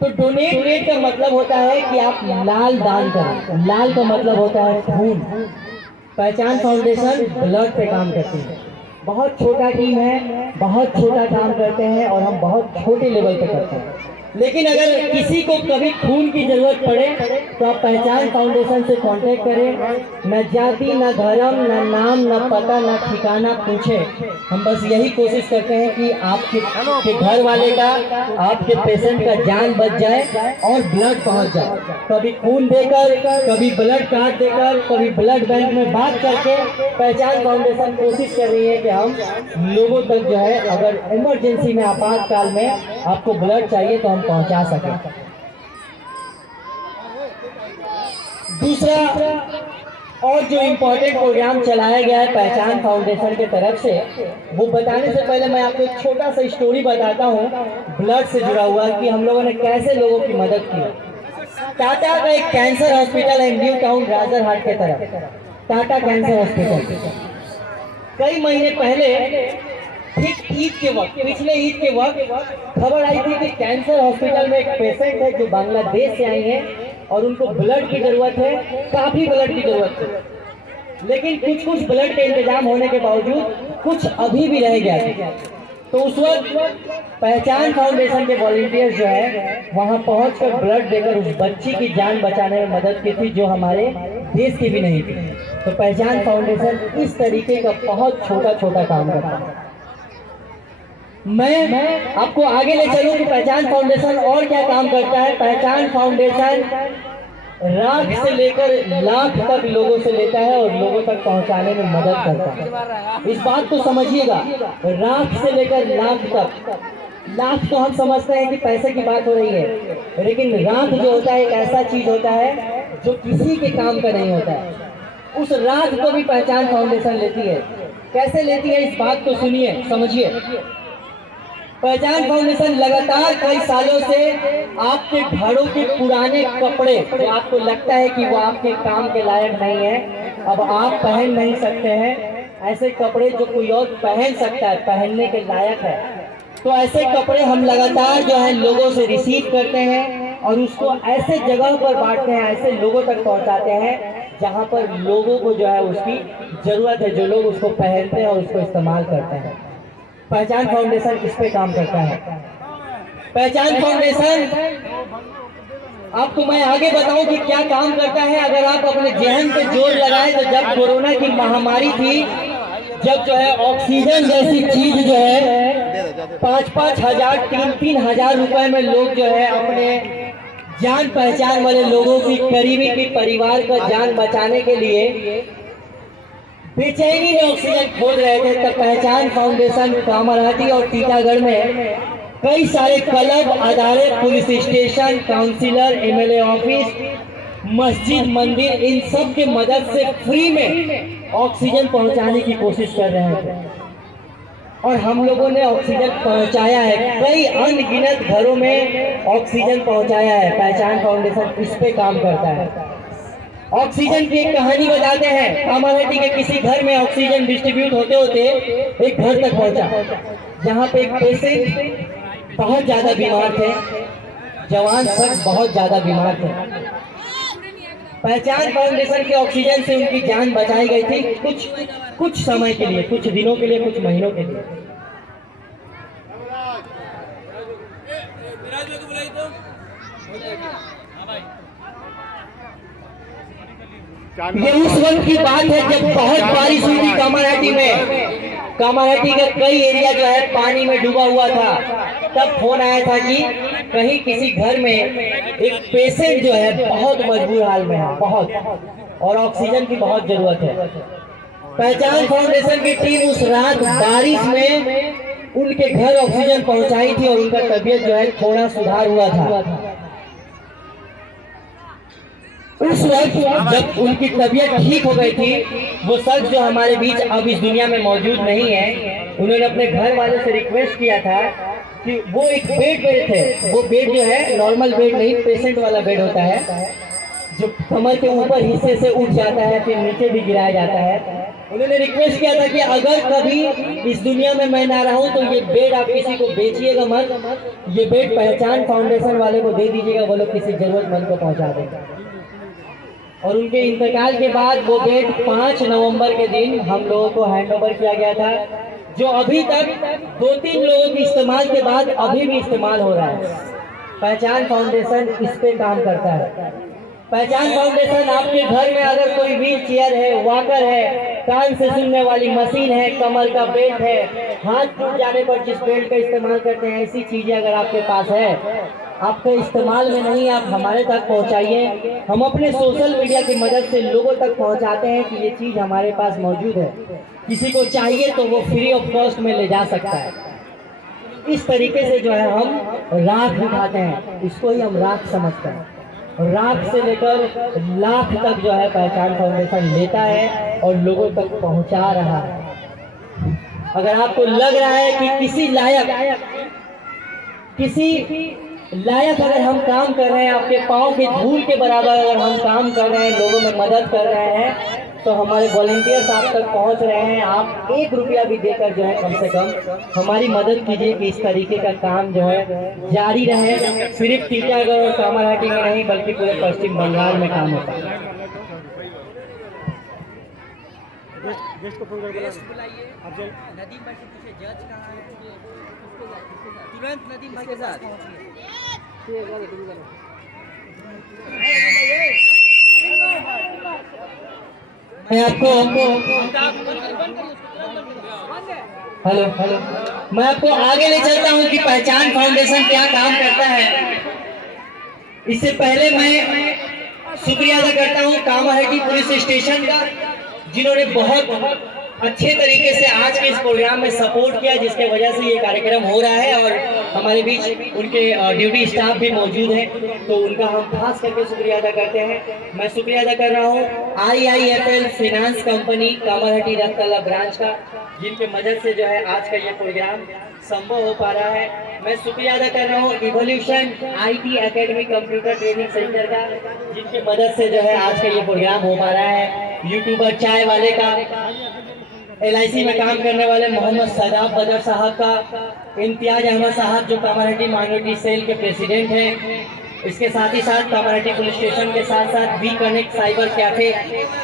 तो डोनेट रेट का मतलब होता है कि आप लाल दान करें। लाल का मतलब होता है खून। पहचान फाउंडेशन ब्लड पे काम करती है, बहुत छोटा टीम है, बहुत छोटा काम करते हैं और हम बहुत छोटे लेवल पे करते हैं। लेकिन अगर किसी को कभी खून की जरूरत पड़े तो आप पहचान फाउंडेशन से कांटेक्ट करें। न जाति, न धर्म, न नाम, न पता, न ठिकाना पूछे। हम बस यही कोशिश करते हैं कि आपके घर वाले का, आपके पेशेंट का जान बच जाए और ब्लड पहुंच जाए। कभी खून देकर, कभी ब्लड कार्ड देकर, कभी ब्लड बैंक में बात करके पहचान फाउंडेशन कोशिश कर रही है कि हम लोगों तक जो है अगर इमरजेंसी में, आपातकाल में आपको ब्लड चाहिए तो हम पहुंचा सके। दूसरा और जो इम्पोर्टेंट प्रोग्राम चलाया गया है पहचान फाउंडेशन के तरफ से, वो बताने से पहले मैं आपको एक छोटा सा स्टोरी बताता हूँ ब्लड से जुड़ा हुआ कि हम लोगों ने कैसे लोगों की मदद की। टाटा का एक कैंसर हॉस्पिटल है न्यू टाउन राजरहाट के तरफ, टाटा कैंसर हॉस्पिटल। कई महीने पहले ठीक ईद के वक्त, पिछले ईद के वक्त खबर आई थी कि कैंसर हॉस्पिटल में एक पेशेंट है जो बांग्लादेश से आई है और उनको ब्लड की जरूरत है, काफी ब्लड की जरूरत है। लेकिन कुछ ब्लड के इंतजाम होने के बावजूद कुछ अभी भी रह गया था। तो उस वक्त पहचान फाउंडेशन के वॉलंटियर्स जो है वहां पहुंचकर ब्लड देकर उस बच्ची की जान बचाने में मदद की थी जो हमारे देश की भी नहीं थी। तो पहचान फाउंडेशन इस तरीके का बहुत छोटा छोटा काम करता है। मैं आपको आगे ले चलूं कि पहचान फाउंडेशन और क्या काम करता है। पहचान फाउंडेशन लाख से लेकर लाख तक लोगों से लेता है और लोगों तक पहुंचाने में मदद करता है। इस बात को समझिएगा, लाख से लेकर लाख तक। लाख तो हम समझते हैं कि पैसे की बात हो रही है, लेकिन लाख जो होता है एक ऐसा चीज होता है जो किसी के काम का नहीं होता है। उस लाख को भी पहचान फाउंडेशन लेती है। कैसे लेती है इस बात को सुनिए, समझिए। पहचान फाउंडेशन लगातार कई सालों से आपके घरों के पुराने कपड़े जो आपको लगता है कि वो आपके काम के लायक नहीं है, अब आप पहन नहीं सकते हैं, ऐसे कपड़े जो कोई और पहन सकता है, पहनने के लायक है, तो ऐसे कपड़े हम लगातार जो है लोगों से रिसीव करते हैं और उसको ऐसे जगह पर बांटते हैं, ऐसे लोगों तक पहुंचाते हैं जहां पर लोगों को जो है उसकी जरूरत है, जो लोग उसको पहनते हैं और उसको इस्तेमाल करते हैं। पहचान फाउंडेशन इस पे काम करता है। पहचान फाउंडेशन आपको मैं आगे बताऊं कि क्या काम करता है। अगर आप अपने जहन पे जोर लगाएं तो जब कोरोना की महामारी थी, जब जो है ऑक्सीजन जैसी चीज जो है 5-5 हजार 3-3 हजार रुपए में लोग जो है अपने जान पहचान वाले लोगों की करीबी की परिवार का जान बचाने के लिए बेचैनी में ऑक्सीजन खोज रहे थे, तब पहचान फाउंडेशन कामारहाटी और टीटागढ़ में कई सारे क्लब, अदारे, police station, councillor, MLA office, मस्जिद, मंदिर, इन सब के मदद से फ्री में ऑक्सीजन पहुंचाने की कोशिश कर रहे थे और हम लोगों ने ऑक्सीजन पहुंचाया है। कई अनगिनत घरों में ऑक्सीजन पहुंचाया है। पहचान फाउंडेशन इस पे काम करता है। ऑक्सीजन की एक कहानी बताते हैं। कामारहाटी के किसी घर में ऑक्सीजन डिस्ट्रीब्यूट होते होते एक घर तक पहुंचा जहां पे एक पेशेंट बहुत ज्यादा बीमार थे, जवान शख्स बहुत ज्यादा बीमार थे। पहचान फाउंडेशन के ऑक्सीजन से उनकी जान बचाई गई थी, कुछ समय के लिए, कुछ दिनों के लिए, कुछ महीनों के लिए। ये उस वक्त की बात है जब बहुत बारिश हुई थी कामारहाटी में। कामारहाटी का कई एरिया जो है पानी में डूबा हुआ था। तब फोन आया था कि कहीं किसी घर में एक पेशेंट जो है बहुत मजबूर हाल में है, बहुत, और ऑक्सीजन की बहुत जरूरत है। पहचान फाउंडेशन की टीम उस रात बारिश में उनके घर ऑक्सीजन पहुंचाई थी और उनका तबीयत जो है थोड़ा सुधार हुआ था। उस वक्त जब उनकी तबीयत ठीक हो गई थी, वो शख्स जो हमारे बीच अब इस दुनिया में मौजूद नहीं है, उन्होंने अपने घर वालों से रिक्वेस्ट किया था कि वो एक बेड पे थे। वो बेड जो है नॉर्मल बेड नहीं, पेशेंट वाला बेड होता है जो कमर के ऊपर हिस्से से उठ जाता है फिर नीचे भी गिराया जाता है। उन्होंने रिक्वेस्ट किया था कि अगर कभी इस दुनिया में मैं ना रहूं तो ये बेड आप किसी को बेचिएगा मत, ये बेड पहचान फाउंडेशन वाले को दे दीजिएगा, वो लोग किसी जरूरतमंद को पहुंचा देगा। और उनके इंतकाल के बाद वो बेड 5 नवंबर के दिन हम लोगों को हैंड ओवर किया गया था, जो अभी तक 2-3 लोगों के इस्तेमाल के बाद अभी भी इस्तेमाल हो रहा है। पहचान फाउंडेशन इस पे काम करता है। पहचान फाउंडेशन आपके घर में अगर कोई व्हील चेयर है, वॉकर है, कान से सुनने वाली मशीन है, कमर का बेल्ट है, हाथ टूट जाने पर जिस बेल्ट का इस्तेमाल करते हैं, ऐसी चीजें अगर आपके पास है, आपके इस्तेमाल में नहीं, आप हमारे तक पहुंचाइए। हम अपने सोशल मीडिया की मदद से लोगों तक पहुंचाते हैं कि ये चीज़ हमारे पास मौजूद है, किसी को चाहिए तो वो फ्री ऑफ कॉस्ट में ले जा सकता है। इस तरीके से जो है हम राख उठाते हैं, इसको ही हम राख समझते हैं। राख से लेकर लाख तक जो है पहचान फाउंडेशन लेता है और लोगों तक पहुंचा रहा है। अगर आपको लग रहा है कि किसी लायक अगर हम काम कर रहे हैं, आपके पाँव के धूल के बराबर अगर हम काम कर रहे हैं, लोगों में मदद कर रहे हैं, तो हमारे वॉलंटियर्स आप तक पहुंच रहे हैं। आप 1 रुपया भी देकर जो है कम से कम हमारी मदद कीजिए कि इस तरीके का काम जो है जारी रहे। सिर्फ टीटागढ़ और कामारहाटी में नहीं बल्कि पूरे पश्चिम बंगाल में काम होता है। गेस्ट को फोन करके बुलाइए। नदीम भाई से पूछे जज कहाँ है, तुरंत नदीम भाई के साथ। मैं आपको हेलो मैं आपको आगे ले चलता हूं कि पहचान फाउंडेशन क्या काम करता है। इससे पहले मैं शुक्रिया अदा करता हूं कामारहाटी पुलिस स्टेशन का, जिन्होंने बहुत अच्छे तरीके से आज के इस प्रोग्राम में सपोर्ट किया, जिसके वजह से ये कार्यक्रम हो रहा है और हमारे बीच उनके ड्यूटी स्टाफ भी मौजूद है, तो उनका हम खास करके शुक्रिया अदा करते हैं। मैं शुक्रिया अदा कर रहा हूँ IIFL फाइनेंस कंपनी कामारहट्टी रथतला ब्रांच का, जिनके मदद से जो है आज का ये प्रोग्राम संभव हो पा रहा है। मैं शुक्रिया अदा कर रहा हूँ evolution IT academy computer training centre का, जिनकी मदद से जो है आज का ये प्रोग्राम हो पा रहा है। यूट्यूबर चाय वाले का, LIC में काम करने वाले मोहम्मद सदाब बदर साहब का, इम्तियाज अहमद साहब जो कामारहट्टी माइनॉरिटी सेल के प्रेसिडेंट हैं, इसके साथ ही साथ कामारहट्टी पुलिस स्टेशन के साथ साथ we connect cyber cafe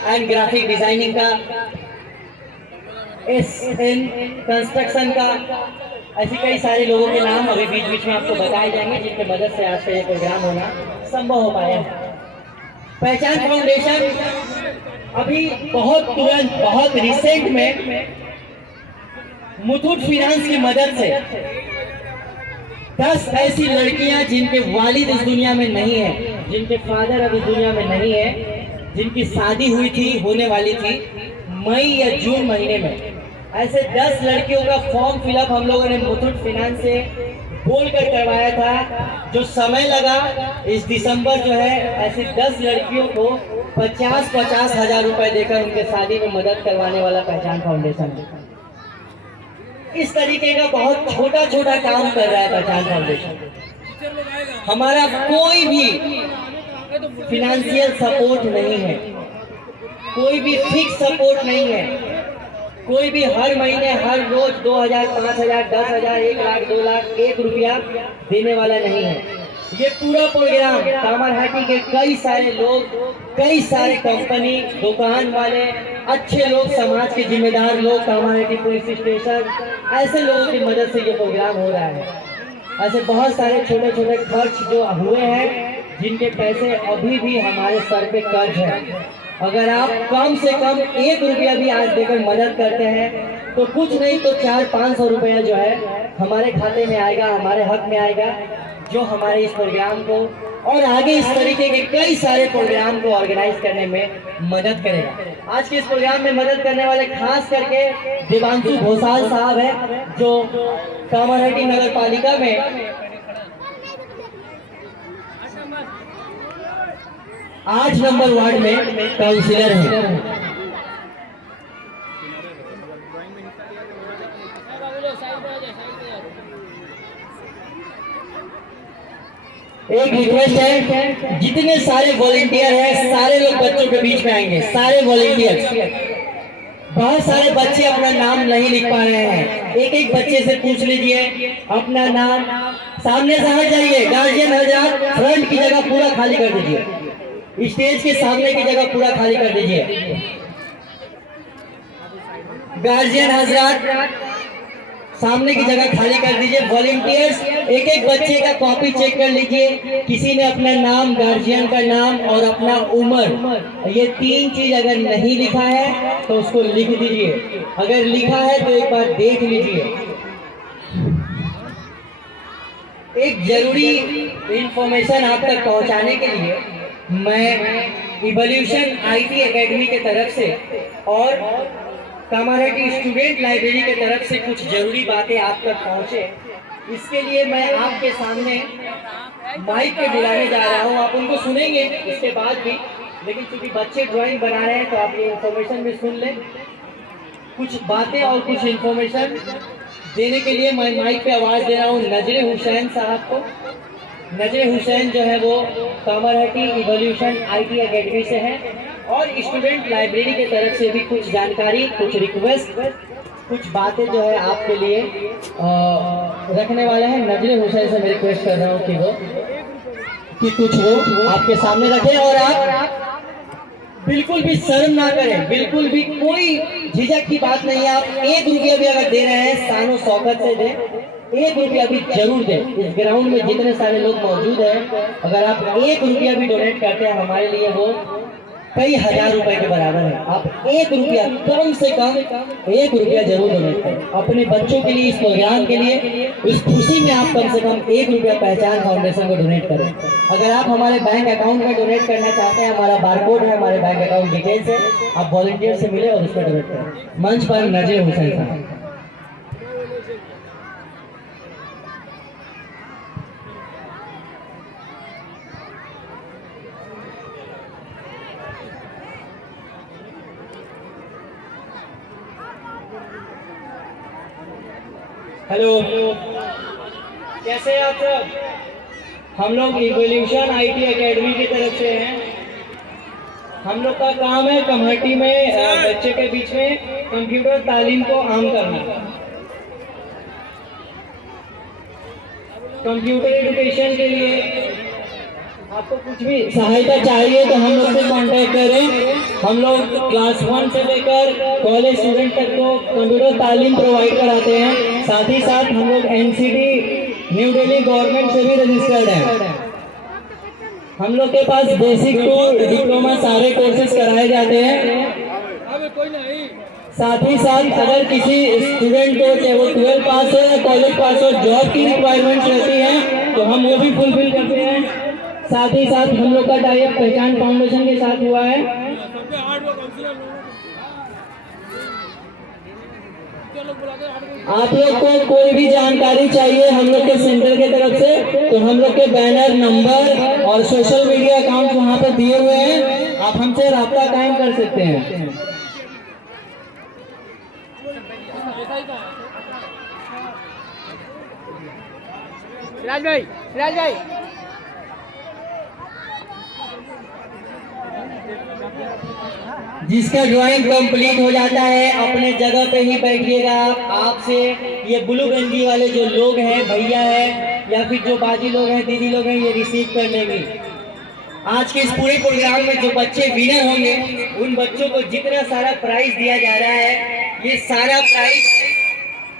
and graphic designing का, SN कंस्ट्रक्शन का, ऐसे कई सारे लोगों के नाम अभी बीच बीच में आपको बताए जाएंगे, जिनकी मदद से आज का ये प्रोग्राम होना संभव हो पाया है। पहचान फाउंडेशन अभी बहुत रिसेंट में मुथूट फाइनेंस की मदद से 10 ऐसी लड़कियां जिनके वालिद इस दुनिया में नहीं है, जिनके फादर अब इस दुनिया में नहीं है, जिनकी शादी हुई थी, होने वाली थी मई या जून महीने में, ऐसे 10 लड़कियों का फॉर्म फिलअप हम लोगों ने मुथूट फाइनेंस से बोलकर करवाया था। जो समय लगा, इस दिसंबर जो है ऐसी 10 लड़कियों को 50-50 हजार रुपए देकर उनके शादी में मदद करवाने वाला पहचान फाउंडेशन है। इस तरीके का बहुत छोटा छोटा काम कर रहा है पहचान फाउंडेशन। हमारा कोई भी फिनेंशियल सपोर्ट नहीं है, कोई भी फिक्स सपोर्ट नहीं है, कोई भी हर महीने हर रोज 2000, 5000, 10,000, 1 लाख, 2 लाख, 1 रुपया देने वाला नहीं है। ये पूरा प्रोग्राम कामारहट्टी के कई सारे लोग, कई सारे कंपनी, दुकान वाले, अच्छे लोग, समाज के जिम्मेदार लोग, कामारहट्टी पुलिस स्टेशन, ऐसे लोगों की मदद से ये प्रोग्राम हो रहा है। ऐसे बहुत सारे छोटे छोटे खर्च जो हुए हैं, जिनके पैसे अभी भी हमारे सर पे कर्ज है। अगर आप कम से कम 1 रुपया भी आज देकर मदद करते हैं तो कुछ नहीं तो 400-500 रुपया जो है हमारे खाते में आएगा, हमारे हक में आएगा, जो हमारे इस प्रोग्राम को और आगे इस तरीके के कई सारे प्रोग्राम को ऑर्गेनाइज करने में मदद करेगा। आज के इस प्रोग्राम में मदद करने वाले खास करके देवांशु घोषाल साहब है, जो कामारहट्टी नगर पालिका में 8 नंबर वार्ड में काउंसिलर है। एक रिक्वेस्ट है, जितने सारे वॉलंटियर हैं सारे लोग बच्चों के बीच में आएंगे, सारे वॉलंटियर। बहुत सारे बच्चे अपना नाम नहीं लिख पा रहे हैं, एक बच्चे से पूछ लीजिए अपना नाम। सामने से हट जाइए, गार्जियन हजरात फ्रंट की जगह पूरा खाली कर दीजिए, स्टेज के सामने की जगह पूरा खाली कर दीजिए। गार्जियन हजरात सामने की जगह खाली कर दीजिए। वॉलंटियर्स एक बच्चे का कॉपी चेक कर लीजिए, किसी ने अपना नाम, गार्जियन का नाम और अपना उम्र, ये 3 चीज अगर नहीं लिखा है तो उसको लिख दीजिए, अगर लिखा है तो एक बार देख लीजिए। एक जरूरी इंफॉर्मेशन आप तक पहुंचाने के लिए मैं इवोल्यूशन IT एकेडमी के तरफ से और कामारहट्टी स्टूडेंट लाइब्रेरी के तरफ से कुछ जरूरी बातें आप तक पहुंचे, इसके लिए मैं आपके सामने माइक पे बुलाने जा रहा हूं। आप उनको सुनेंगे इसके बाद भी, लेकिन क्योंकि बच्चे ड्राइंग बना रहे हैं तो आप ये इंफॉर्मेशन भी सुन लें। कुछ बातें और कुछ इंफॉर्मेशन देने के लिए मैं माइक पे आवाज़ दे रहा हूँ नजरे हुसैन साहब को। नजरे हुसैन जो है वो कामारहट्टी इवोल्यूशन IT एकेडमी से है और स्टूडेंट लाइब्रेरी के तरफ से भी कुछ जानकारी, कुछ रिक्वेस्ट, कुछ बातें जो है आपके लिए रखने वाले हैं। नजरे हुसैन से मैं रिक्वेस्ट कर रहा हूँ कि कुछ वो आपके सामने रखें और आप बिल्कुल भी शर्म ना करें, बिल्कुल भी कोई झिझक की बात नहीं है। आप 1 रुपया भी अगर दे रहे हैं शानो शौकत से दें, 1 रुपया भी जरूर दें। इस ग्राउंड में जितने सारे लोग मौजूद हैं, अगर आप 1 रुपया भी डोनेट करते हैं हमारे लिए वो कई हजार रुपए के बराबर है। आप 1 रुपया, कम से कम 1 रुपया जरूर डोनेट करें अपने बच्चों के लिए, इस प्रोग्राम के लिए। इस खुशी में आप कम से कम 1 रुपया पहचान फाउंडेशन को डोनेट करें। अगर आप हमारे बैंक अकाउंट में डोनेट करना चाहते हैं, हमारा बारकोड है, हमारे बैंक अकाउंट डिटेल्स है, आप वॉलंटियर से मिले और उसमें डोनेट करें। मंच पर नजीर हुसैन साहब। हेलो, कैसे हैं आप सब? हम लोग इवोल्यूशन IT एकेडमी की तरफ से हैं। हम लोग का काम है कम्युनिटी में बच्चे के बीच में कंप्यूटर तालीम को आम करना। कंप्यूटर एजुकेशन के लिए आपको कुछ भी सहायता चाहिए तो हम लोग से कांटेक्ट करें। हम लोग क्लास 1 से लेकर कॉलेज स्टूडेंट तक को कंप्यूटर तालीम प्रोवाइड कराते हैं। साथ ही साथ हम लोग NCT न्यू दिल्ली गवर्नमेंट से भी रजिस्टर्ड हैं। हम लोग के पास बेसिक टू डिप्लोमा सारे कोर्सेज कराए जाते हैं। साथ ही साथ अगर किसी स्टूडेंट को, चाहे वो 12 पास हो या कॉलेज पास हो, जॉब की रिक्वायरमेंट्स रहती हैं तो हम वो भी फुलफिल करते हैं। साथ ही साथ हम लोग का टाइप पहचान फाउंडेशन के साथ हुआ है। आप लोग को कोई भी जानकारी चाहिए हम लोग के सेंटर के तरफ से तो हम लोग के बैनर, नंबर और सोशल मीडिया अकाउंट वहाँ पे दिए हुए हैं। आप हमसे राब्ता कायम कर सकते हैं। सिराज भाई, सिराज भाई, जिसका ड्राइंग कंप्लीट हो जाता है अपने जगह पे ही बैठिएगा। आपसे ये ब्लू गंजी वाले जो लोग हैं, भैया है या फिर जो बाजी लोग हैं, दीदी लोग हैं, ये रिसीव कर लेंगे। आज के इस पूरे प्रोग्राम में जो बच्चे विनर होंगे उन बच्चों को जितना सारा प्राइज दिया जा रहा है, ये सारा प्राइज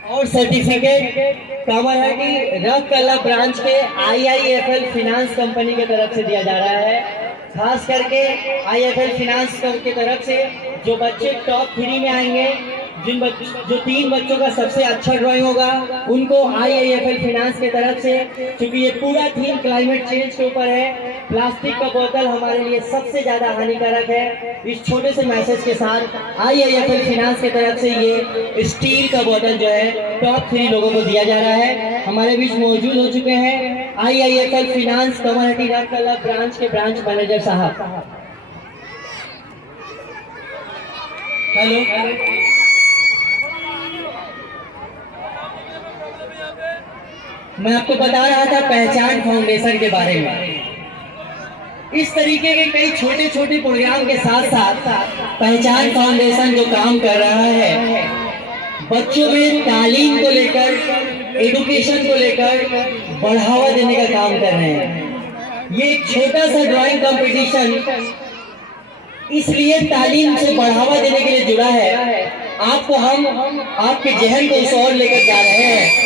और सर्टिफिकेट कवर है कि रफ कला ब्रांच के IIFL फाइनेंस कंपनी की तरफ से दिया जा रहा है। खास करके IIFL फाइनेंस की तरफ से जो बच्चे टॉप 3 में आएंगे, जो 3 बच्चों का सबसे अच्छा ड्राइंग होगा उनको IIFL फाइनेंस की तरफ से, क्योंकि ये पूरा थीम क्लाइमेट चेंज के ऊपर है, प्लास्टिक का बोतल हमारे लिए सबसे ज्यादा हानिकारक है। इस छोटे से मैसेज के साथ IIFL फाइनेंस की तरफ से ये स्टील का बोतल जो है टॉप 3 लोगों को दिया जा रहा है। हमारे बीच मौजूद हो चुके हैं IIFL finance community rough branch के ब्रांच मैनेजर साहब। हेलो, मैं आपको बता रहा था पहचान फाउंडेशन के बारे में। इस तरीके के कई छोटे छोटे प्रोग्राम के साथ साथ पहचान फाउंडेशन जो काम कर रहा है, बच्चों में तालीम को लेकर, एजुकेशन को लेकर बढ़ावा देने का काम कर रहे हैं। ये एक छोटा सा ड्राइंग कंपटीशन इसलिए तालीम से बढ़ावा देने के लिए जुड़ा है। आपको हम आपके जहन को उस ओर लेकर जा रहे हैं